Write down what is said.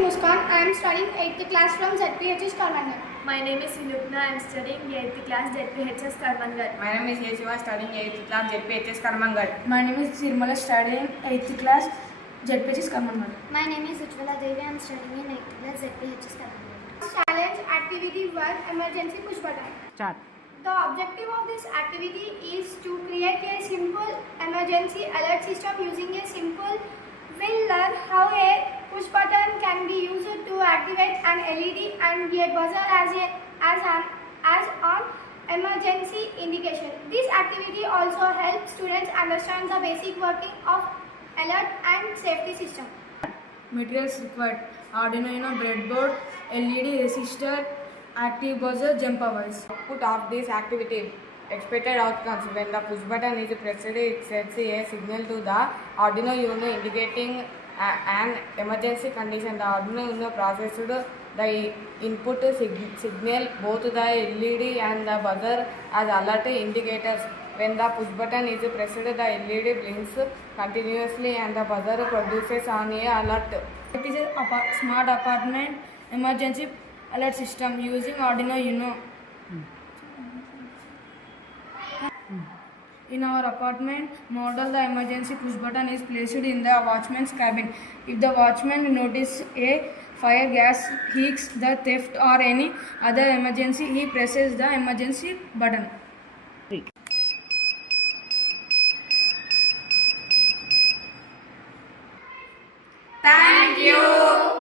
Muskan. I am studying 8th class from ZPHS Karmangal. My name is Silupna. I am studying 8th class ZPHS Karmangal. My name is Yeshiva, studying 8th class ZPHS Karmangal. My name is Sirmala, studying 8th class ZPHS Karmangal. My name is Ujjwala Devi. I am studying in 8th class ZPHS Karmangal. Challenge activity 1, emergency push button. Start. The objective of this activity is to create a simple emergency alert system using a simple. We'll learn how a push button can be used to activate an LED and a buzzer as on emergency indication. This activity also helps students understand the basic working of alert and safety system. Materials required: Aurduino breadboard, LED resistor, active buzzer, jumper wires. Output of this activity. Expected outcomes. When the push button is pressed, it sends a signal to the Arduino Uno indicating an emergency condition. The Arduino Uno processed the input signal, both the LED and the buzzer, as alert indicators. When the push button is pressed, the LED blinks continuously and the buzzer produces an alert. It is a smart apartment emergency alert system using Arduino Uno. In our apartment model, the emergency push button is placed in the watchman's cabin. If the watchman notices a fire, gas leaks, the theft or any other emergency, he presses the emergency button.